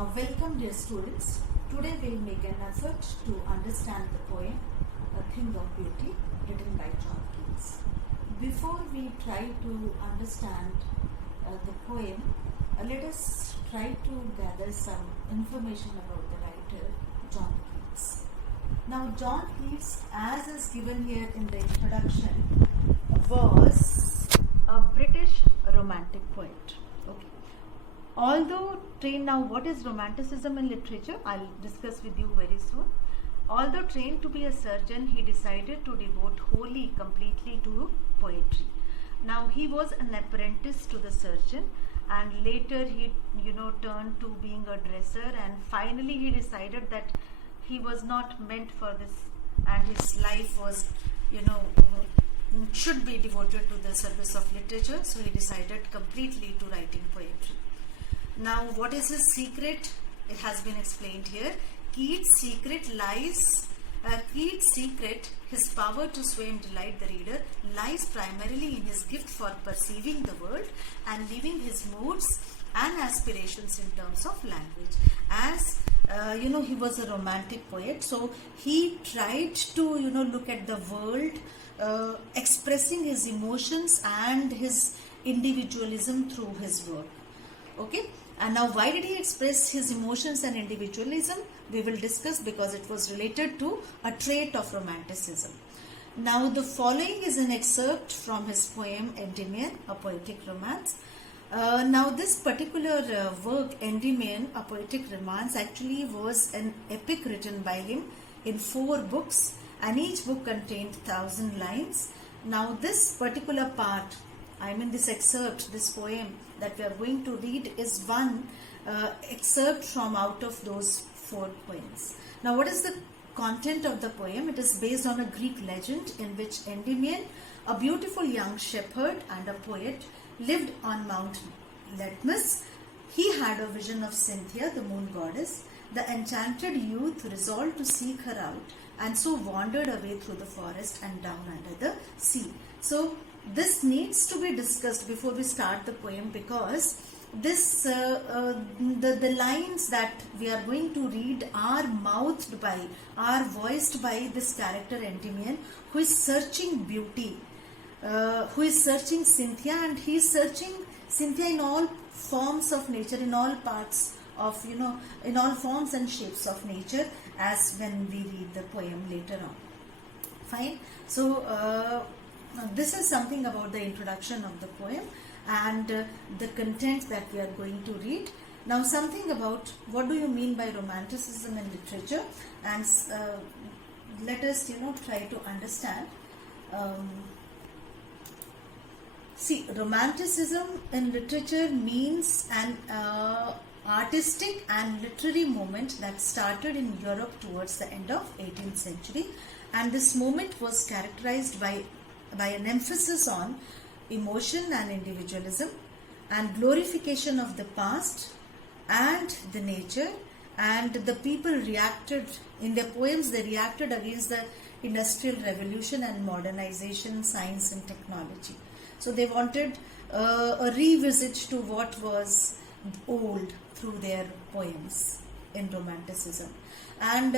Welcome dear students. Today we'll make an effort to understand the poem A Thing of Beauty written by John Keats. Before we try to understand the poem, let us try to gather some information about the writer John Keats. Now John Keats, as is given here in the introduction, was a British romantic poet. Okay. Although trained, now what is romanticism in literature? I'll discuss with you very soon. Although trained to be a surgeon, he decided to devote wholly, completely to poetry. Now he was an apprentice to the surgeon, and later he turned to being a dresser, and finally he decided that he was not meant for this, and his life was should be devoted to the service of literature, so he decided completely to writing poetry. Now, what is his secret? It has been explained here. Keats' secret, his power to sway and delight the reader, lies primarily in his gift for perceiving the world and leaving his moods and aspirations in terms of language. As he was a romantic poet, so he tried to look at the world, expressing his emotions and his individualism through his work. Okay. And now, why did he express his emotions and individualism? We will discuss, because it was related to a trait of romanticism. Now, the following is an excerpt from his poem Endymion, a poetic romance. Now, this particular work, Endymion, a poetic romance, actually was an epic written by him in 4 books, and each book contained 1,000 lines. Now, this particular part, this excerpt, this poem that we are going to read is one excerpt from out of those 4 poems. Now, what is the content of the poem? It is based on a Greek legend in which Endymion, a beautiful young shepherd and a poet, lived on Mount Latmus. He had a vision of Cynthia, the moon goddess. The enchanted youth resolved to seek her out, and so wandered away through the forest and down under the sea. So, this needs to be discussed before we start the poem, because this the lines that we are going to read are voiced by this character Endymion, who is searching beauty, who is searching Cynthia, and he is searching Cynthia in all forms of nature, in all parts of in all forms and shapes of nature, as when we read the poem later on. Fine. So this is something about the introduction of the poem and the content that we are going to read. Now, something about what do you mean by romanticism in literature, and let us try to understand. See, romanticism in literature means an artistic and literary movement that started in Europe towards the end of 18th century, and this movement was characterized by an emphasis on emotion and individualism and glorification of the past and the nature, and the people reacted in their poems, they reacted against the industrial revolution and modernization, science and technology. So they wanted a revisit to what was old through their poems in romanticism. And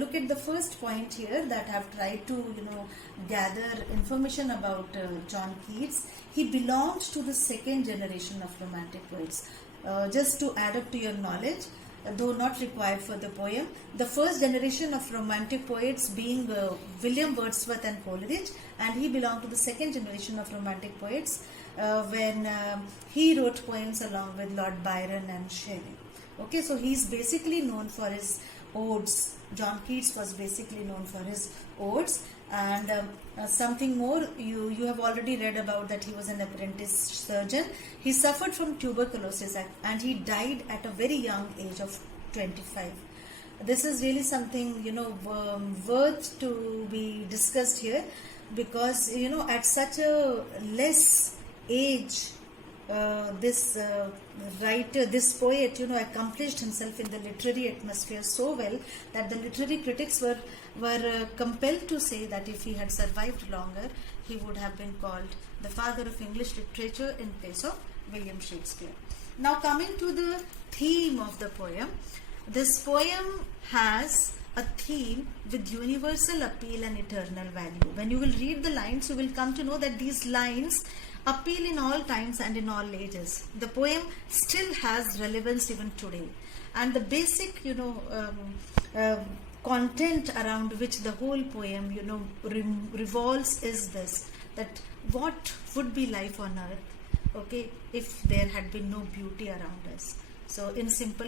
look at the first point here that I have tried to gather information about John Keats. He belonged to the second generation of romantic poets. Just to add up to your knowledge, though not required for the poem, the first generation of romantic poets being William Wordsworth and Coleridge, and he belonged to the second generation of romantic poets when he wrote poems along with Lord Byron and Shelley. Okay, so he is basically known for his odes. John Keats was basically known for his odes, and something more, you have already read about that he was an apprentice surgeon. He suffered from tuberculosis and he died at a very young age of 25. This is really something worth to be discussed here, because at such a less age, this writer, this poet, accomplished himself in the literary atmosphere so well that the literary critics were compelled to say that if he had survived longer, he would have been called the father of English literature in place of William Shakespeare. Now coming to the theme of the poem. This poem has a theme with universal appeal and eternal value. When you will read the lines, you will come to know that these lines appeal in all times and in all ages. The poem still has relevance even today. And the basic, content around which the whole poem, revolves is this, that what would be life on earth, okay, if there had been no beauty around us. So in simple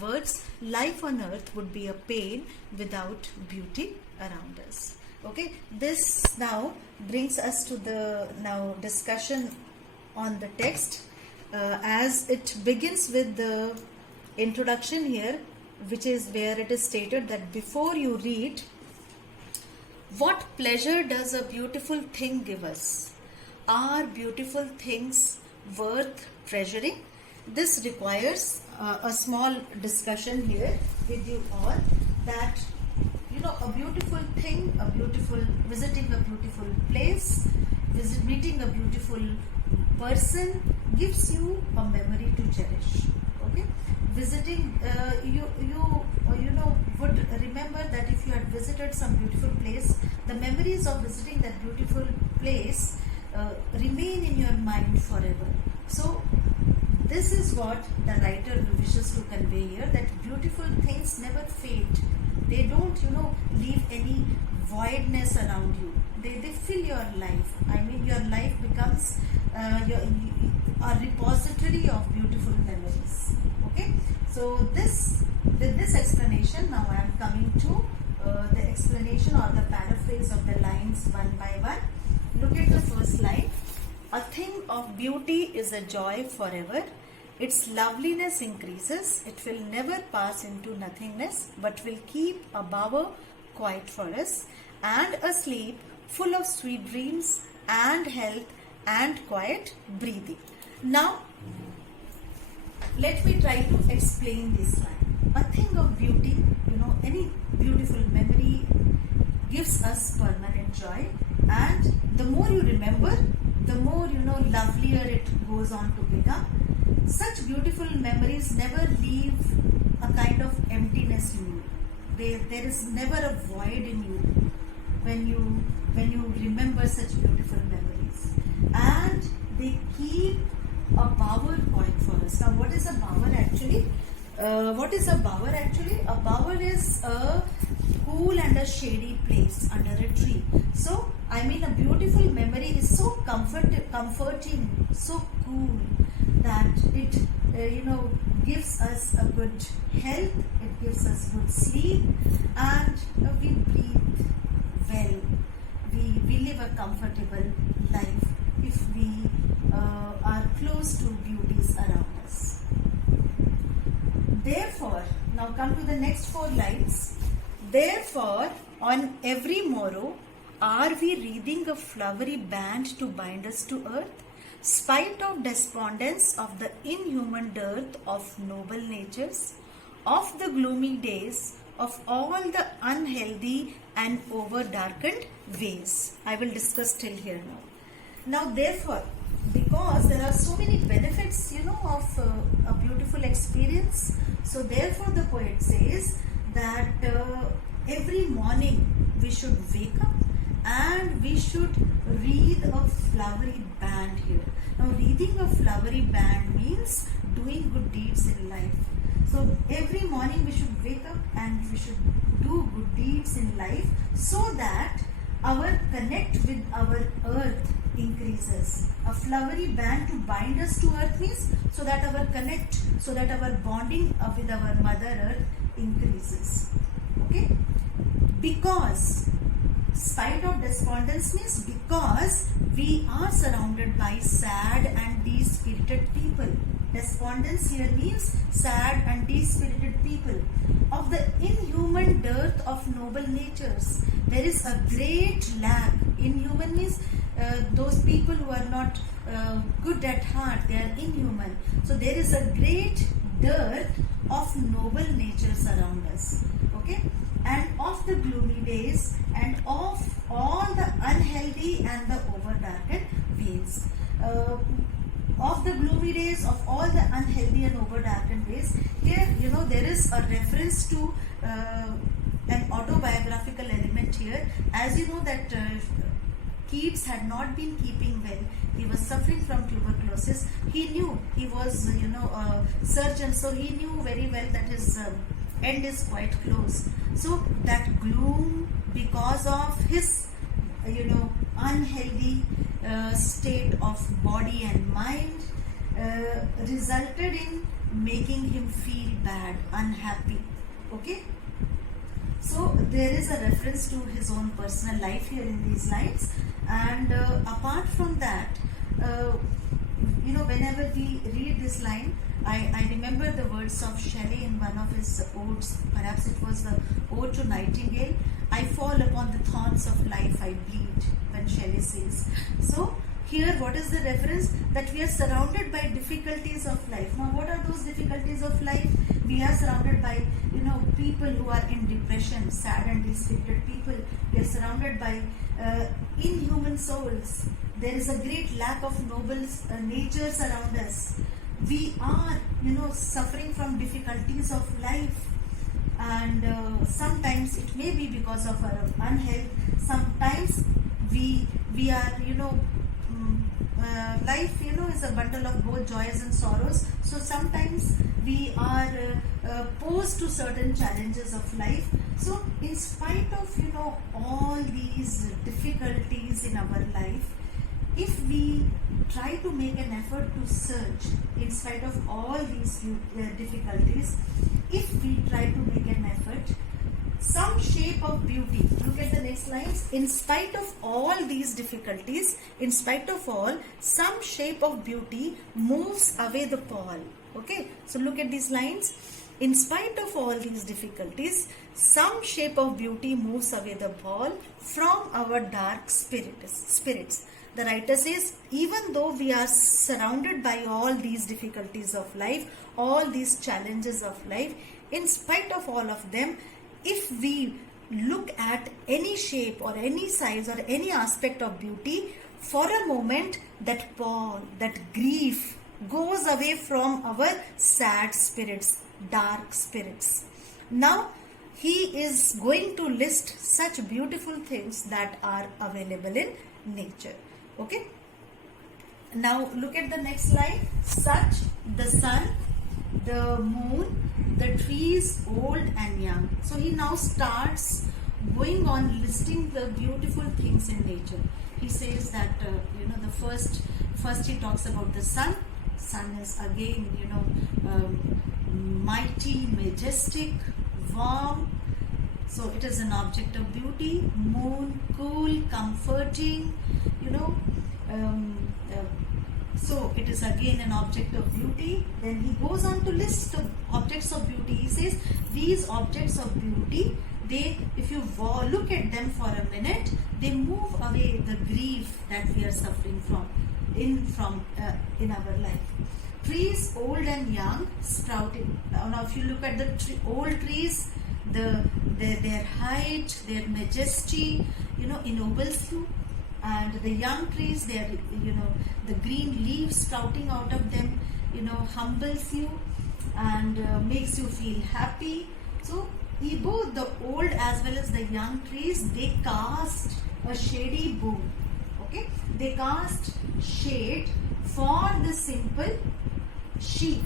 words, life on earth would be a pain without beauty around us. Okay, this now brings us to the now discussion on the text, as it begins with the introduction here, which is where it is stated that before you read, what pleasure does a beautiful thing give us? Are beautiful things worth treasuring? This requires a small discussion here with you all, that a beautiful thing, visiting a beautiful place, meeting a beautiful person gives you a memory to cherish. Okay, visiting, you would remember that if you had visited some beautiful place, the memories of visiting that beautiful place remain in your mind forever. So this is what the writer wishes to convey here, that beautiful things never fade. They don't, leave any voidness around you. They fill your life. I mean, your life becomes a repository of beautiful memories. Okay. So with this explanation, now I am coming to the explanation or the paraphrase of the lines one by one. Look at the first line. A thing of beauty is a joy forever. Its loveliness increases. It will never pass into nothingness, but will keep a bower quiet for us, and a sleep full of sweet dreams and health and quiet breathing. Now, let me try to explain this line. A thing of beauty, any beautiful memory gives us permanent joy, and the more you remember, the more lovelier it goes on to become. Such beautiful memories never leave a kind of emptiness in you. There is never a void in you when you remember such beautiful memories, and they keep a bower quiet for us. Now, what is a bower actually? A bower is a cool and a shady place under a tree. So, I mean, a beautiful memory is so comforting, so cool, that it gives us a good health, it gives us good sleep, and we breathe well. We live a comfortable life if we are close to beauties around us. Therefore, now come to the next 4 lines. Therefore, on every morrow are we wreathing a flowery band to bind us to earth, spite of despondence of the inhuman dearth of noble natures, of the gloomy days, of all the unhealthy and over-darkened ways. I will discuss till here now. Now, therefore, because there are so many benefits, of a beautiful experience, so therefore the poet says that every morning we should wake up and we should wreath a flowery band here. Now, wreathing a flowery band means doing good deeds in life. So, every morning we should wake up and we should do good deeds in life, so that our connect with our earth increases. A flowery band to bind us to earth means so that our connect, so that our bonding with our mother earth increases. Okay? Because spite of despondence means because we are surrounded by sad and de-spirited people. Despondence here means sad and de-spirited people. Of the inhuman dearth of noble natures, there is a great lack. Inhuman means those people who are not good at heart, they are inhuman. So there is a great dearth of noble natures around us. Okay? And of the gloomy days, and of all the unhealthy and the over-darkened ways. of the gloomy days, of all the unhealthy and overdarkened days. Here, there is a reference to an autobiographical element here. As you know that Keats had not been keeping well. He was suffering from tuberculosis. He knew, he was, a surgeon, so he knew very well that his end is quite close. So that gloom, because of his, unhealthy state of body and mind, resulted in making him feel bad, unhappy. Okay? So there is a reference to his own personal life here in these lines, and apart from that, whenever we read this line, I remember the words of Shelley in one of his odes. Perhaps it was the Ode to Nightingale. I fall upon the thorns of life, I bleed, when Shelley says. So here, what is the reference? That we are surrounded by difficulties of life. Now, what are those difficulties of life? We are surrounded by, people who are in depression, sad and distracted people. We are surrounded by inhuman souls. There is a great lack of noble natures around us. We are, suffering from difficulties of life. And sometimes it may be because of our unhealth. Sometimes we are, life, is a bundle of both joys and sorrows. So sometimes we are posed to certain challenges of life. So in spite of, all these difficulties in our life, if we try to make an effort to search, in spite of all these difficulties, if we try to make an effort, some shape of beauty. Look at the next lines. In spite of all these difficulties, in spite of all, some shape of beauty moves away the pall. Okay, so look at these lines. In spite of all these difficulties, some shape of beauty moves away the pall from our dark spirits. The writer says, even though we are surrounded by all these difficulties of life, all these challenges of life, in spite of all of them, if we look at any shape or any size or any aspect of beauty, for a moment that pall, that grief goes away from our sad spirits, dark spirits. Now, he is going to list such beautiful things that are available in nature. Okay. Now look at the next slide. Such the sun, the moon, the trees old and young. So he now starts going on listing the beautiful things in nature. He says that the first he talks about the sun. Sun is again mighty, majestic, warm. So it is an object of beauty. Moon, cool, comforting, so it is again an object of beauty. Then he goes on to list the objects of beauty. He says these objects of beauty, if you look at them for a minute, they move away the grief that we are suffering from in our life. Trees old and young sprouting. Now if you look at the old trees, their height, their majesty, ennobles you. And the young trees, the green leaves sprouting out of them, humbles you and makes you feel happy. So both the old as well as the young trees, they cast a shady boon. Okay, they cast shade for the simple sheep.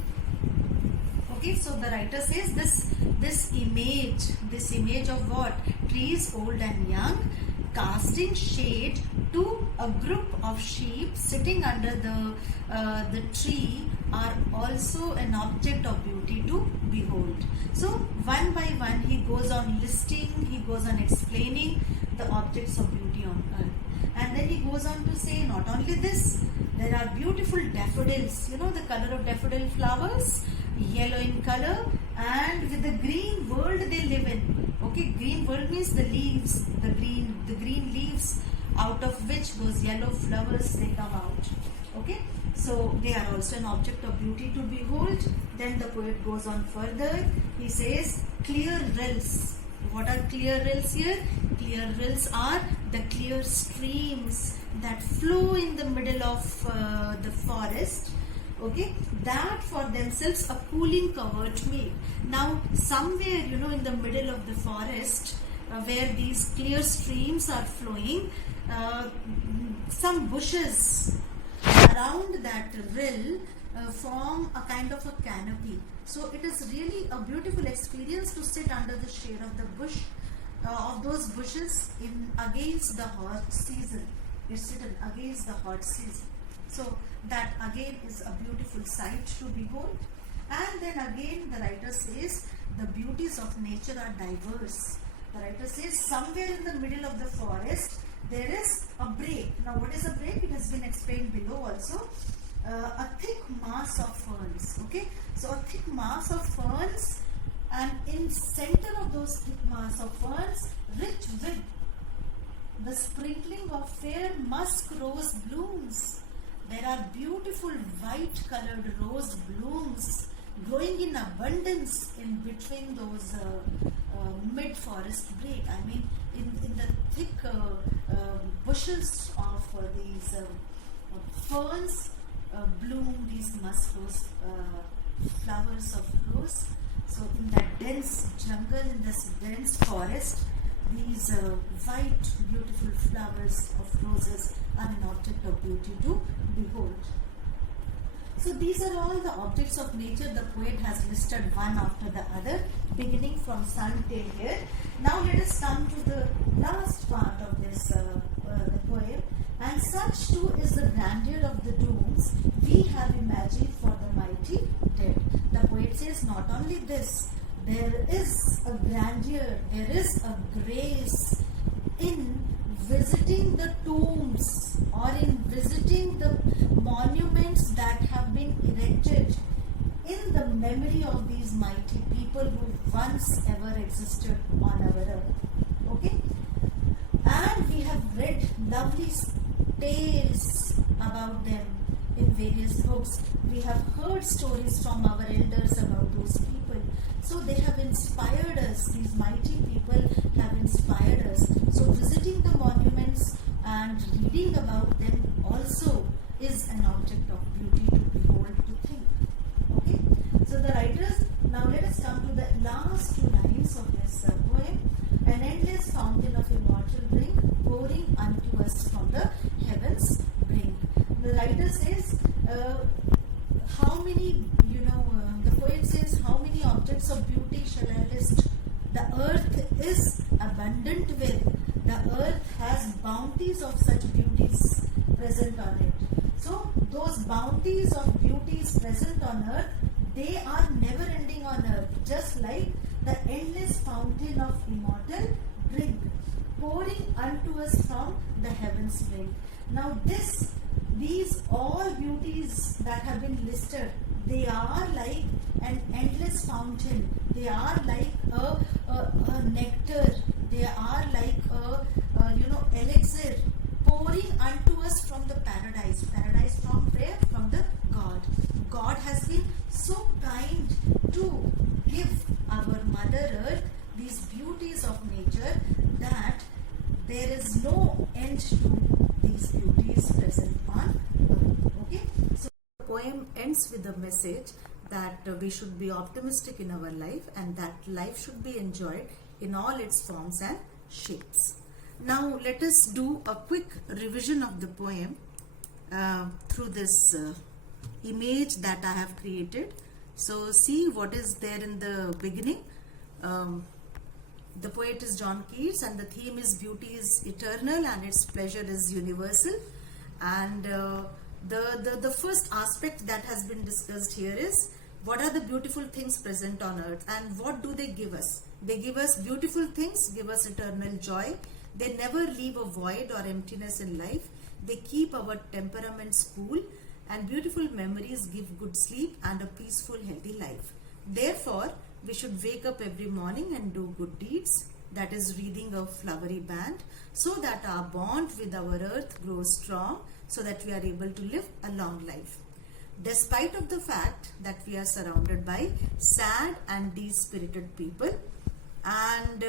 Okay, so the writer says this image of what? Trees old and young casting shade to a group of sheep sitting under the tree are also an object of beauty to behold. So one by one he goes on listing, he goes on explaining the objects of beauty on earth. And then he goes on to say not only this, there are beautiful daffodils, the color of daffodil flowers, yellow in color, and with the green world they live in. Okay, green world means the leaves, the green leaves out of which those yellow flowers they come out. Okay, so they are also an object of beauty to behold. Then the poet goes on further. He says clear rills. What are clear rills here? Clear rills are the clear streams that flow in the middle of the forest, Okay, that for themselves a cooling covert made. Now somewhere, in the middle of the forest, where these clear streams are flowing, some bushes around that rill form a kind of a canopy. So it is really a beautiful experience to sit under the shade of the bush, of those bushes in against the hot season. It's written against the hot season. So that again is a beautiful sight to behold. And then again the writer says the beauties of nature are diverse. The writer says somewhere in the middle of the forest there is a break. Now what is a break? It has been explained below also. A thick mass of ferns. Okay, so a thick mass of ferns, and in center of those thick mass of ferns, rich with the sprinkling of fair musk rose blooms. There are beautiful white colored rose blooms growing in abundance in between those mid forest break. I mean, in the thick bushes of these ferns bloom these musk rose flowers of rose. So in that dense jungle, in this dense forest, these white beautiful flowers of roses are an object of beauty to behold. So these are all the objects of nature the poet has listed one after the other, beginning from sun till here. Now let us come to the last part of this the poem. And such too is the grandeur of the dooms we have imagined for the mighty dead. The poet says not only this, there is a grandeur, there is a grace in visiting the tombs or in visiting the monuments that have been erected in the memory of these mighty people who once ever existed on our earth. Okay? And we have read lovely tales about them in various books. We have heard stories from our elders about those people. So they have inspired us, these mighty people have inspired us. So visiting the monuments and reading about them also is an object of beauty to behold, to think. Okay? So the writers, now let us come to the last two lines of this poem. An endless fountain of immortal drink pouring unto us from the heavens brink. The writer says, how many, the poet says, how many objects of beauty shall I list? The earth is abundant with. The earth has bounties of such beauties present on it. So those bounties of beauties present on earth, they are never ending on earth, just like the endless fountain of immortal drink pouring unto us from the heavens brink. Now these all beauties that have been listed, they are like an endless fountain. They are like a nectar. They are like a elixir pouring unto us from the paradise. Paradise from where? From the God. God has been so kind to give our Mother Earth these beauties of nature that there is no end to these beauties present on earth. Okay? So the poem ends with a message that we should be optimistic in our life and that life should be enjoyed in all its forms and shapes. Now let us do a quick revision of the poem through this image that I have created. So see what is there in the beginning. The poet is John Keats and the theme is beauty is eternal and its pleasure is universal. And the first aspect that has been discussed here is what are the beautiful things present on earth and what do they give us? They give us beautiful things, give us eternal joy. They never leave a void or emptiness in life. They keep our temperaments cool, and beautiful memories give good sleep and a peaceful, healthy life. Therefore, we should wake up every morning and do good deeds, that is reading a flowery band, so that our bond with our earth grows strong, so that we are able to live a long life. Despite of the fact that we are surrounded by sad and de-spirited people, and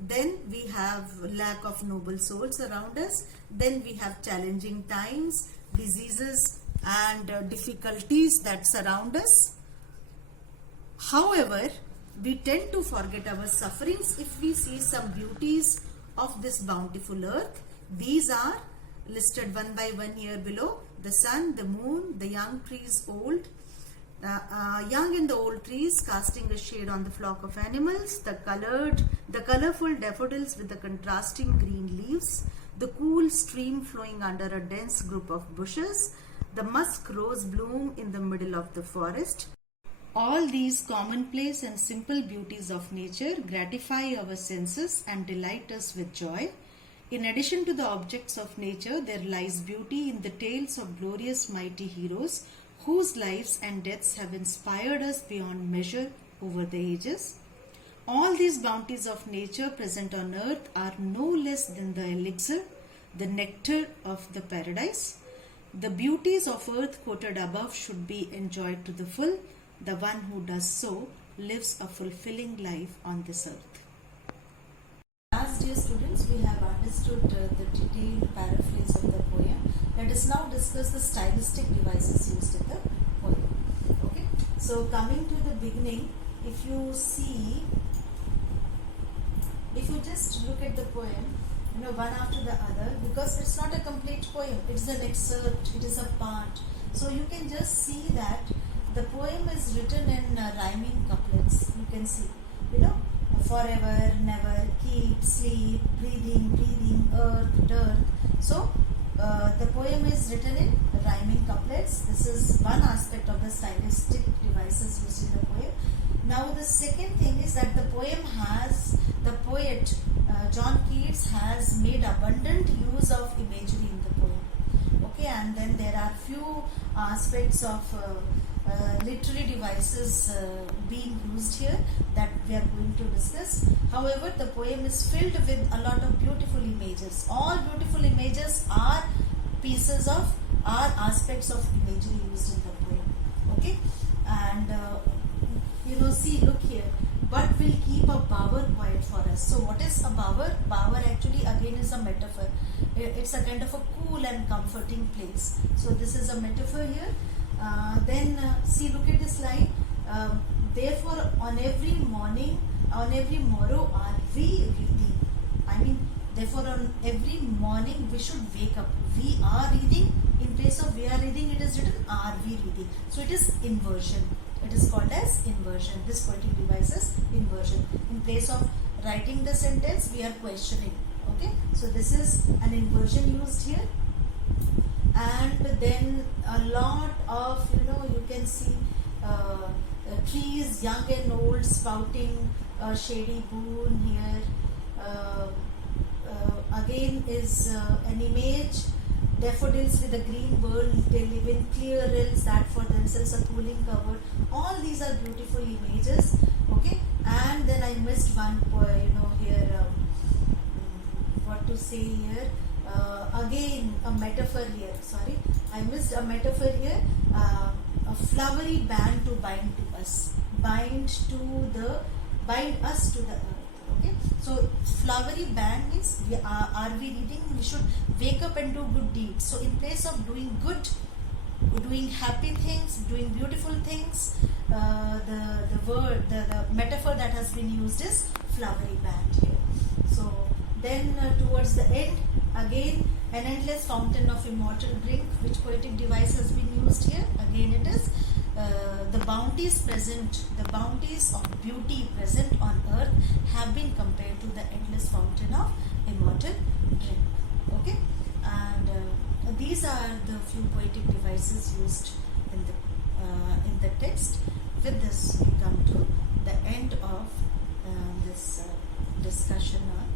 then we have lack of noble souls around us, then we have challenging times, diseases, and difficulties that surround us. However, we tend to forget our sufferings if we see some beauties of this bountiful earth. These are listed one by one here below: the sun, the moon, the young trees old, young and the old trees casting a shade on the flock of animals, the colorful daffodils with the contrasting green leaves, the cool stream flowing under a dense group of bushes, the musk rose bloom in the middle of the forest. All these commonplace and simple beauties of nature gratify our senses and delight us with joy. In addition to the objects of nature, there lies beauty in the tales of glorious mighty heroes whose lives and deaths have inspired us beyond measure over the ages. All these bounties of nature present on earth are no less than the elixir, the nectar of the paradise. The beauties of earth quoted above should be enjoyed to the full. The one who does so lives a fulfilling life on this earth. As dear students, we have understood the detailed paraphrase of the poem. Let us now discuss the stylistic devices used in the poem. Okay. So coming to the beginning, if you just look at the poem, one after the other, because it's not a complete poem, it's an excerpt, it is a part. So you can just see that the poem is written in rhyming couplets. You can see, forever, never, keep, sleep, breathing, earth, dirt. So the poem is written in rhyming couplets. This is one aspect of the stylistic devices used in the poem. Now the second thing is that the poet John Keats has made abundant use of imagery in the poem. Okay, and then there are few aspects of literary devices being used here that we are going to discuss. However, the poem is filled with a lot of beautiful images. All beautiful images are aspects of imagery used in the poem. Okay, and see, look here. What will keep a bower quiet for us? So what is a bower? Bower actually again is a metaphor. It's a kind of a cool and comforting place. So this is a metaphor here. See, look at this line. Therefore, on every morrow are we reading. Therefore, on every morning we should wake up. We are reading. In place of we are reading, it is written are we reading. So it is inversion. It is called as inversion. This poetic device is inversion. In place of writing the sentence, we are questioning. Okay. So this is an inversion used here. And then a lot of, you can see trees, young and old, spouting a shady boon here. Again is an image. Daffodils with a green world, they live in clear rills that for themselves are cooling covered. All these are beautiful images. Okay, and then I missed one, here, what to say here. Again, a metaphor here. Sorry, I missed a metaphor here. A flowery band to bind to us, bind us to the earth. Okay, so flowery band means are we reading? We should wake up and do good deeds. So in place of doing good, doing happy things, doing beautiful things, the metaphor that has been used is flowery band here. So then towards the end, again an endless fountain of immortal drink. Which poetic device has been used here? Again it is the bounties of beauty present on earth have been compared to the endless fountain of immortal drink. Okay, and these are the few poetic devices used in the text. With this, we come to the end of this discussion on